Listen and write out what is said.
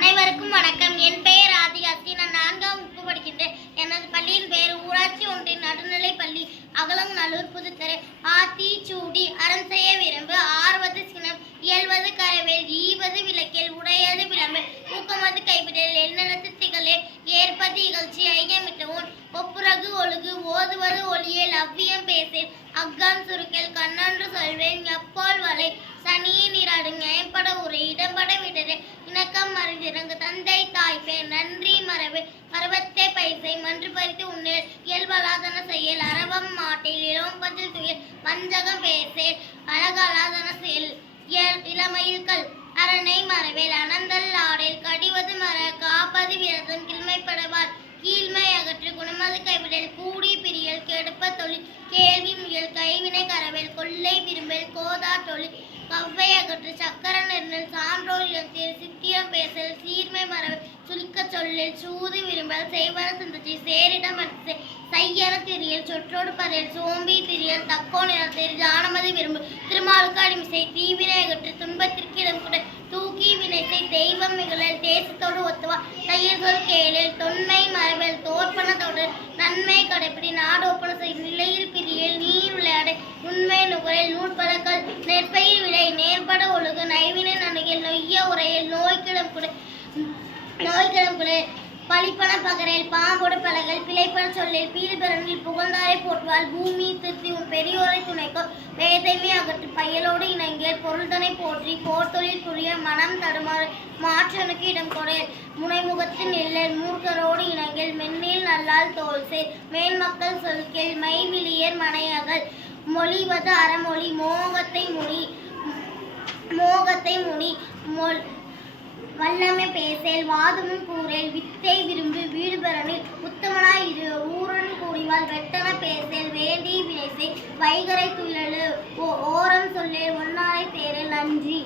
அனைவருக்கும் வணக்கம். என் பெயர் ஆதிகாசி. நான் 4ஆம் வகுப்பு படிக்கின்றேன். எனது பள்ளியின் பெயர் ஊராட்சி ஒன்றிய நடுநிலைப் பள்ளி, அகலங்கநல்லூர், புதுக்கரை. ஆத்திச்சூடி அறம் செய்ய விரும்பு, ஆர்வது சினம், இயல்வது கரவேல், ஈவது விளக்கேல், உடையது விளம்பு, ஊக்கமது கைவிடல், எண்ணெழுத்து திகழேல், ஏற்பது இகழ்ச்சி, ஐயமிட்டவோன், ஒப்புரகு ஒழுகு, ஓதுவது ஒளியேல், அவ்வியம் பேசேல், அக்கம் சுருக்கேல், கண்ணன்று சொல்வேன், எப்பால் வளை, சனியை நீராடு, நியாயப்பட உரை, இடம்பட விடரே, இணக்கம் மறந்திறங்கு, தந்தை தாய் பேர், நன்றி மரபு, மரபத்தே பைசை, மன்று பறித்து உண்ணேல், இயல்பலாதன செயல், அரவம் மாட்டேல், இளவம் பஞ்சில் துயில், வஞ்சகம் பேசேல், அழகலாதன செயல், இளமையில் கல், அரணை மரவேல், அனந்தல் ஆடேல், கடிவது மர, காப்பது விரதம், கிழ்மைப்படவார், கீழ்மை அகற்று, குணமது கைவிடல், கூடி பிரியல், கெடுப்ப தொழில், கேள்வி முயல், கைவினை கரவேல், கொள்ளை விரும்பல், கோதா தொழில், கவ்வை அகற்று, சக்கர நெருநல், சான்றோர் இளத்தேர், சித்திரம் பேசல், சீர்மை மரவேல், சுழிக்க சொல்லில், சூது விரும்பல், செய்வன சிந்தச்சி, சேரிடம் அடித்து, செய்யன திரியல், சொற்றோடு பறையல், சோம்பி திரியல், தக்கோன் இனத்தேர், ஜானமது விரும்பு, திருமாலுக்கு அடிமிசை, தீவினை அகற்று, துன்பத்திற்கு இடம் கூட, தூக்கி வினைத்தை, தெய்வம் மிகழல், தேசத்தோடு ஒத்துவா, தையல் சொல் கேளில், தொன்மை மரபல், தோற்பன தொடர், நன்மை கடைப்பிடி, நாடோப்பன செய், நிலையில் பிரியல், நீர் விளையாடை, உண்மை நுகரில், நூற்பழக்கல், நெற்பயிர் விளை, நேர்பட ஒழுகு, நைவினை நணுகில், நொய்ய உரையில், நோய்க்கிடம் கூட, பழிப்பன பகரேல், பாம்போடு பலகல், பிழைப்பன சொல்லில், பீழ்பெறனில், புகழ்ந்தாரை போற்றுவாள், பூமி திருத்தி உன் பெரியோரை துணைக்கோ, வேதைமை அகற்று, பயலோடு இணங்கியல், பொருள்தனை போற்றி, போர்த்தொழில் புரிய, மனம் தடுமாறு, மாற்றனுக்கு இடம் கொடையல், முனைமுகத்து நெல்லல், மூர்க்கரோடு இணங்கியல், மென்னில் நல்லால் தோல் சேர், மேன்மக்கள் சொல்கேள், மைவிலியர் மனையகல், மொழிவது அறமொழி, மோகத்தை முனி, வல்லமை பேசேல், வாதமும் கூறேல், வித்தை விரும்பு, வீடு பெறனில், உத்தமனாய் இரு, ஊரன் கூடிவாள், வெட்டன பேசேல், வேண்டி வினைசை, வைகரை துயிலு, ஓரம் சொல்லேல், ஒன்னாரை தேரல். நன்றி.